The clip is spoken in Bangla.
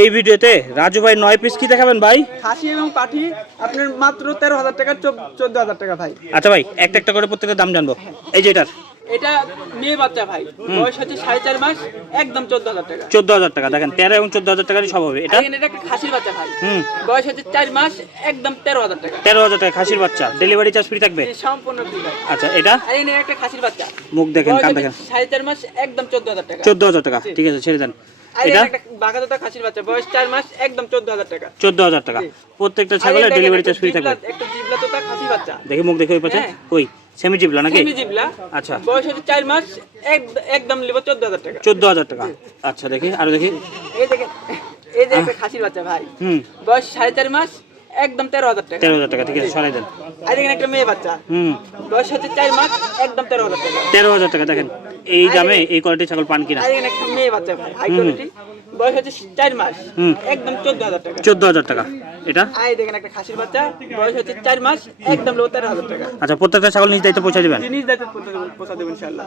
এই ভিডিওতে রাজু ভাই 9 পিস কি দেখাবেন ভাই? খাসি এবং পাঠি আপনার মাত্র 13,000 টাকা 14,000 টাকা ভাই। আচ্ছা ভাই একটা একটা করে প্রত্যেকটা দাম জানবো। এই যে এটার এটা মেয়ে বাচ্চা ভাই, বয়স হচ্ছে 4.5 মাস, একদম 14,000 টাকা। 14,000 টাকা দেখেন 13 এবং 14,000 টাকারই সব হবে। এটা এটা একটা খাসির বাচ্চা ভাই, বয়স হচ্ছে 4 মাস, একদম 13,000 টাকা। 13,000 টাকা খাসির বাচ্চা, ডেলিভারি চার্জ ফ্রি থাকবে? এই সম্পূর্ণ ফ্রি ভাই। আচ্ছা এটা এটা একটা খাসির বাচ্চা, মুখ দেখেন কান দেখেন, 4.5 মাস, একদম 14,000 টাকা। 14,000 টাকা ঠিক আছে ছেড়ে দেন। এটা এটা একটা বাগাদোতা খাসির বাচ্চা, বয়স 4 মাস, একদম 14,000 টাকা। 14,000 টাকা প্রত্যেকটা ছাগলের ডেলিভারি চার্জ ফ্রি থাকবে। একটা জিবলা তোতা খাসি বাচ্চা, দেখি মুখ দেখে ওই পাশে ওই সেমি জিবলা নাকি? সেমি জিবলা। আচ্ছা বয়স হচ্ছে 4 মাস, একদম লিব 14,000 টাকা। 14,000 টাকা। আচ্ছা দেখি আরো দেখি। এই দেখেন, এই যে একটা খাসির বাচ্চা ভাই, বয়স 4.5 মাস, একদম 13,000 টাকা। 13,000 টাকা ঠিক আছে সরাই দেন। আর দেখেন একটা মেয়ে বাচ্চা, বয়স হচ্ছে 4 মাস, একদম 13,000 টাকা। 13,000 টাকা দেখেন এই দামে এই কোয়ালিটির ছাগল পান কিনা? আর দেখেন একটা মেয়ে বাচ্চা ভাই, হাই কোয়ালিটি, বয়স হচ্ছে 4 মাস, একদম 14,000 টাকা। 14,000 টাকা। এটা এই দেখেন একটা খাসির বাচ্চা, বয়স হচ্ছে 4 মাস, একদম 13,000 টাকা। আচ্ছা প্রত্যেকটা ছাগল নিজ দায়িত্ব পৌঁছে দিবেন? জিনিস দায়িত্ব পৌঁছা দেবেন ইনশাআল্লাহ।